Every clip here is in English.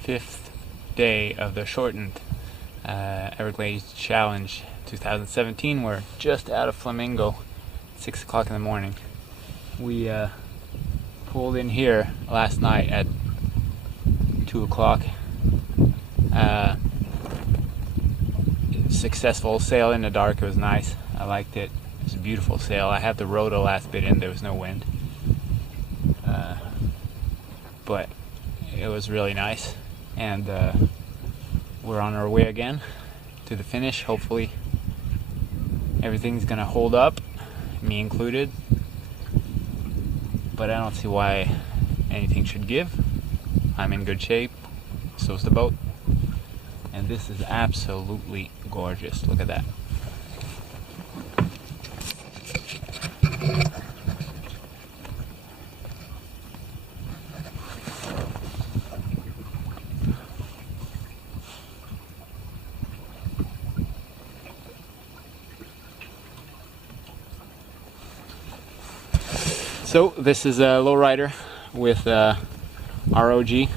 Fifth day of the shortened Everglades Challenge 2017. We're just out of Flamingo, 6 o'clock in the morning. We pulled in here last night at 2 o'clock. Successful sail in the dark. It was nice. I liked it. It was a beautiful sail. I had to row the last bit in. There was no wind. But it was really nice. And we're on our way again to the finish. Hopefully everything's gonna hold up, me included. But I don't see why anything should give. I'm in good shape. So's the boat. And this is absolutely gorgeous. Look at that. So this is a lowrider with ROG.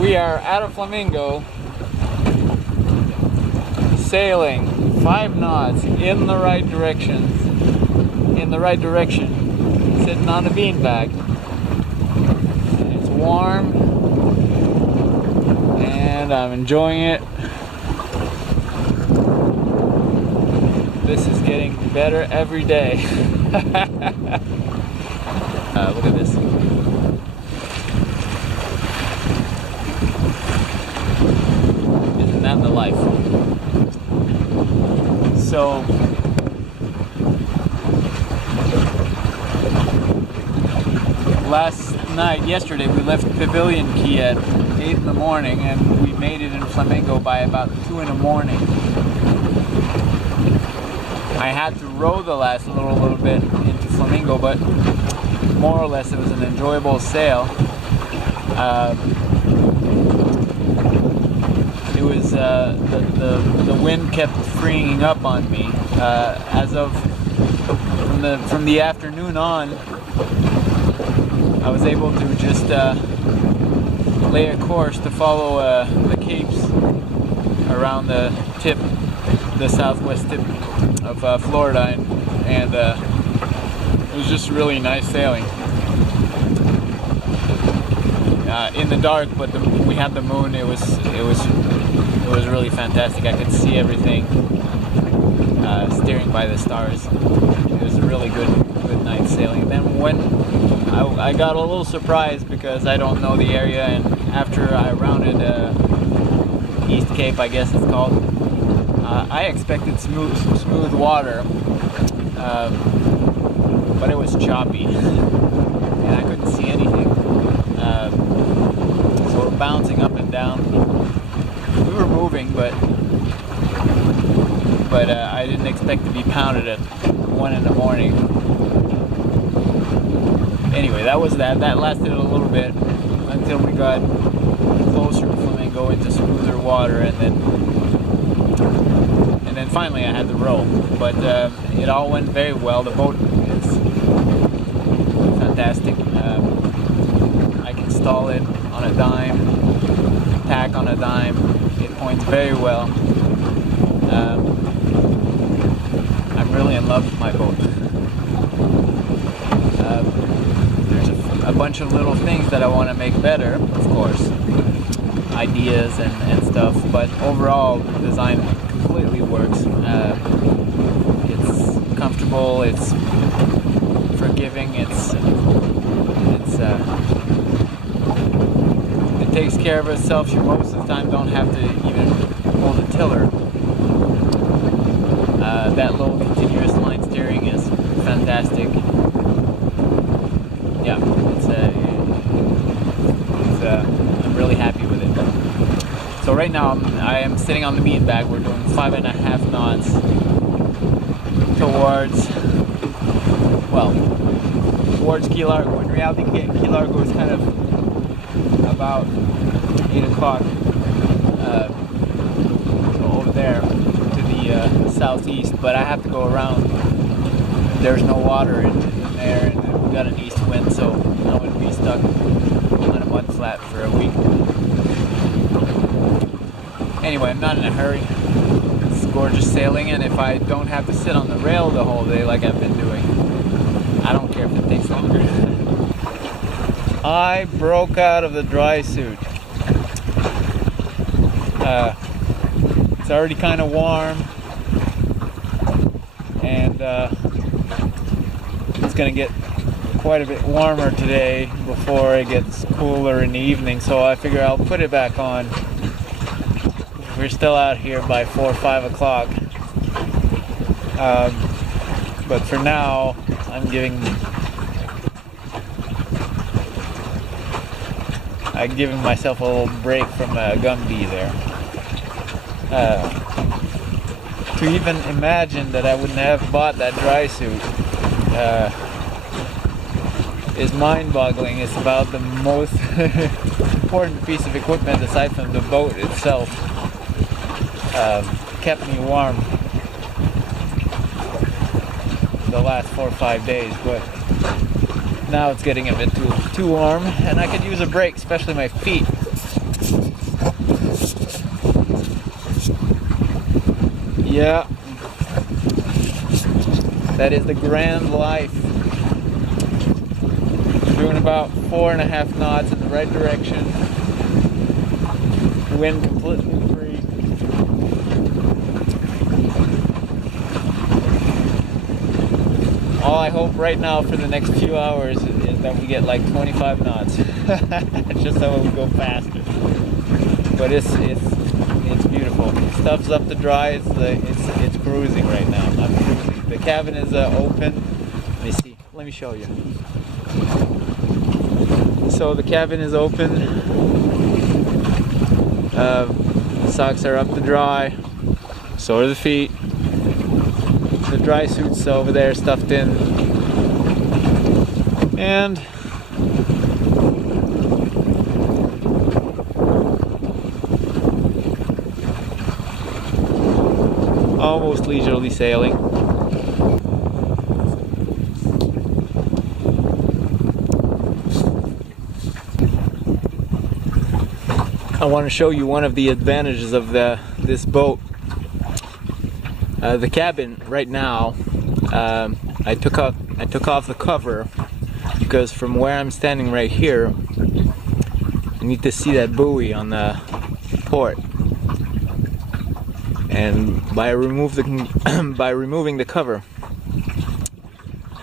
We are out of Flamingo, sailing 5 knots in the right direction, sitting on a beanbag. It's warm, and I'm enjoying it. This is getting better every day. Look at this. Isn't that the life? So yesterday we left Pavilion Key at 8 in the morning and we made it in Flamingo by about 2 in the morning. I had to row the last little bit into Flamingo, but more or less it was an enjoyable sail. It was the wind kept freeing up on me as of from the afternoon on. I was able to just lay a course to follow the capes around the southwest tip of Florida, and it was just really nice sailing in the dark. But we had the moon. It was really fantastic. I could see everything, steering by the stars. It was a really good night sailing. And then when I got a little surprised because I don't know the area, and after I rounded East Cape, I guess it's called, I expected smooth water, but it was choppy, and I couldn't see anything. So we're bouncing up and down. We were moving, but I didn't expect to be pounded at 1 in the morning. Anyway, that was that. That lasted a little bit until we got closer to Flamingo. go into smoother water, and then finally I had the row. But it all went very well. The boat is fantastic. I can stall it on a dime, tack on a dime. It points very well. I'm really in love with my boat. There's a bunch of little things that I want to make better, of course, ideas and stuff, but overall the design completely works. It's comfortable, it's forgiving, it takes care of itself. You most of the time don't have to even hold a tiller. That little continuous line steering is fantastic. Yeah, I'm really happy with it. So right now I am sitting on the beanbag. We're doing 5.5 knots towards Key Largo. In reality, Key Largo is kind of about 8 o'clock. So over there to the southeast, but I have to go around. There's no water in there, and we got an east wind, so I would be stuck on a mud flat for a week. Anyway, I'm not in a hurry. It's gorgeous sailing, and if I don't have to sit on the rail the whole day like I've been doing, I don't care if it takes longer. I broke out of the dry suit. It's already kind of warm, and it's going to get quite a bit warmer today before it gets cooler in the evening, so I figure I'll put it back on. We're still out here by 4 or 5 o'clock, but for now I'm giving myself a little break from Gumby there. To even imagine that I wouldn't have bought that dry suit is mind-boggling. It's about the most important piece of equipment aside from the boat itself. Kept me warm the last 4 or 5 days, but now it's getting a bit too warm, and I could use a break, especially my feet. Yeah, that is the grand life. Doing about 4.5 knots in the right direction. Wind completely free. All I hope right now for the next few hours is that we get like 25 knots, just so it will go faster. But it's beautiful. Stuff's up to dry. It's cruising right now. I'm cruising. The cabin is open. Let me see. Let me show you. So the cabin is open. The socks are up to dry. So are the feet. The dry suit's over there stuffed in. And almost leisurely sailing. I want to show you one of the advantages of this boat. The cabin right now, I took off the cover because from where I'm standing right here, I need to see that buoy on the port. And by removing the cover,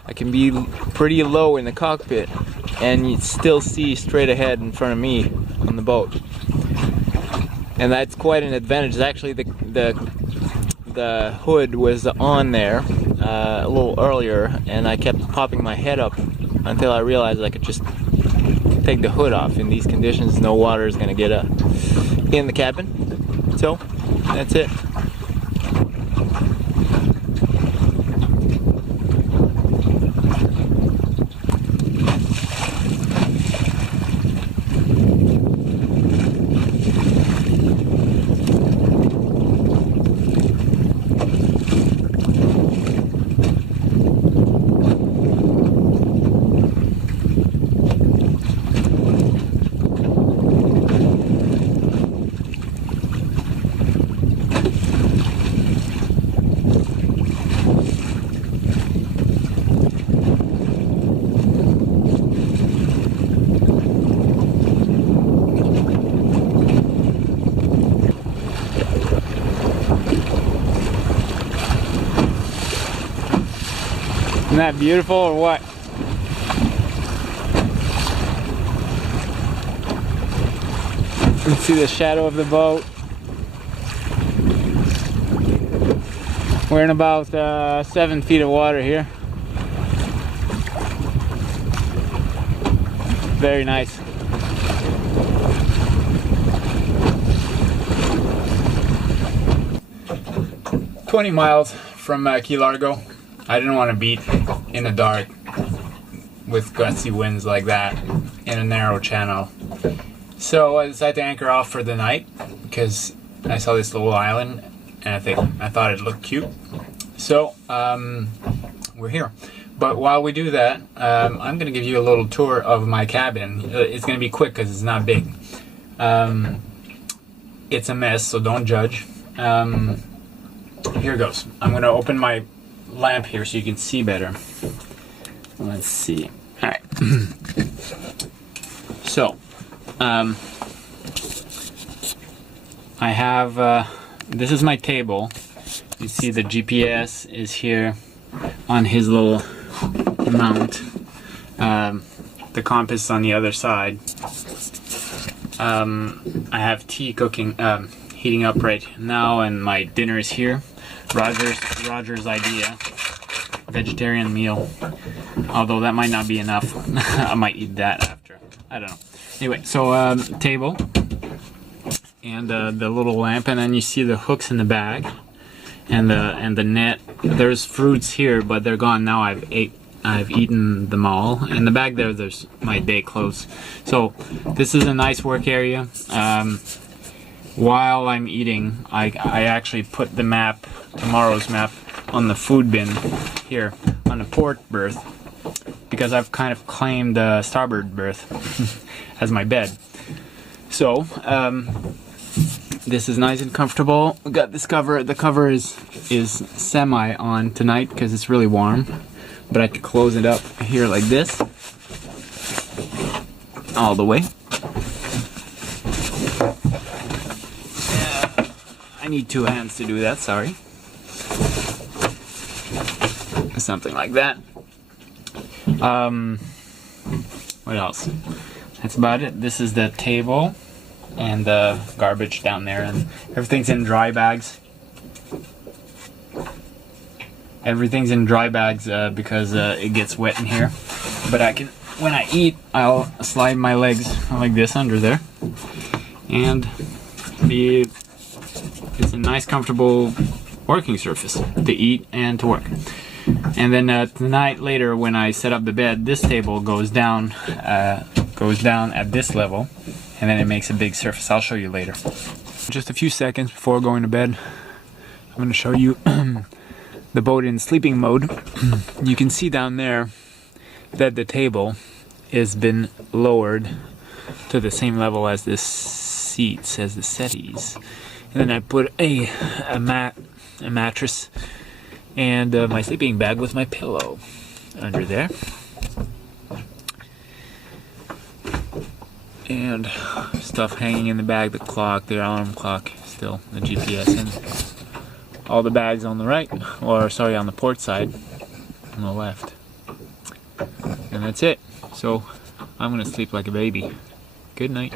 I can be pretty low in the cockpit and you still see straight ahead in front of me on the boat. And that's quite an advantage. Actually, the hood was on there a little earlier, and I kept popping my head up until I realized I could just take the hood off. In these conditions, no water is going to get in the cabin. So that's it. Isn't that beautiful or what? You can see the shadow of the boat. We're in about 7 feet of water here. Very nice. "20 miles from Key Largo. I didn't want to beat in the dark with gusty winds like that in a narrow channel. So I decided to anchor off for the night because I saw this little island and I thought it looked cute. So we're here. But while we do that, I'm going to give you a little tour of my cabin. It's going to be quick because it's not big. It's a mess, so don't judge. Here goes. I'm going to open my lamp here so you can see better. Let's see. Alright. So, I have, this is my table. You see the GPS is here on his little mount. The compass is on the other side. I have tea cooking, heating up right now, and my dinner is here. Roger's idea. Vegetarian meal. Although that might not be enough. I might eat that after. I don't know. Anyway, so table and the little lamp, and then you see the hooks in the bag and the net. There's fruits here, but they're gone now. I've eaten them all. In the bag there's my day clothes. So this is a nice work area. While I'm eating, I actually put the map, tomorrow's map, on the food bin here on the port berth, because I've kind of claimed the starboard berth as my bed. So this is nice and comfortable. We got this cover. The cover is semi on tonight because it's really warm, but I could close it up here like this all the way. I need 2 hands to do that, sorry. Something like that. What else? That's about it. This is the table and the garbage down there, and everything's in dry bags. Everything's in dry bags because it gets wet in here. But when I eat, I'll slide my legs like this under there, and it's a nice, comfortable working surface to eat and to work. And then tonight, later, when I set up the bed, this table goes down at this level, and then it makes a big surface. I'll show you later. Just a few seconds before going to bed, I'm going to show you the boat in sleeping mode. You can see down there that the table has been lowered to the same level as the seats, as the settees. And then I put a mattress and my sleeping bag with my pillow under there. And stuff hanging in the bag, the clock, the alarm clock, still the GPS, and all the bags on the right, or sorry, on the port side, on the left. And that's it. So I'm gonna sleep like a baby. Good night.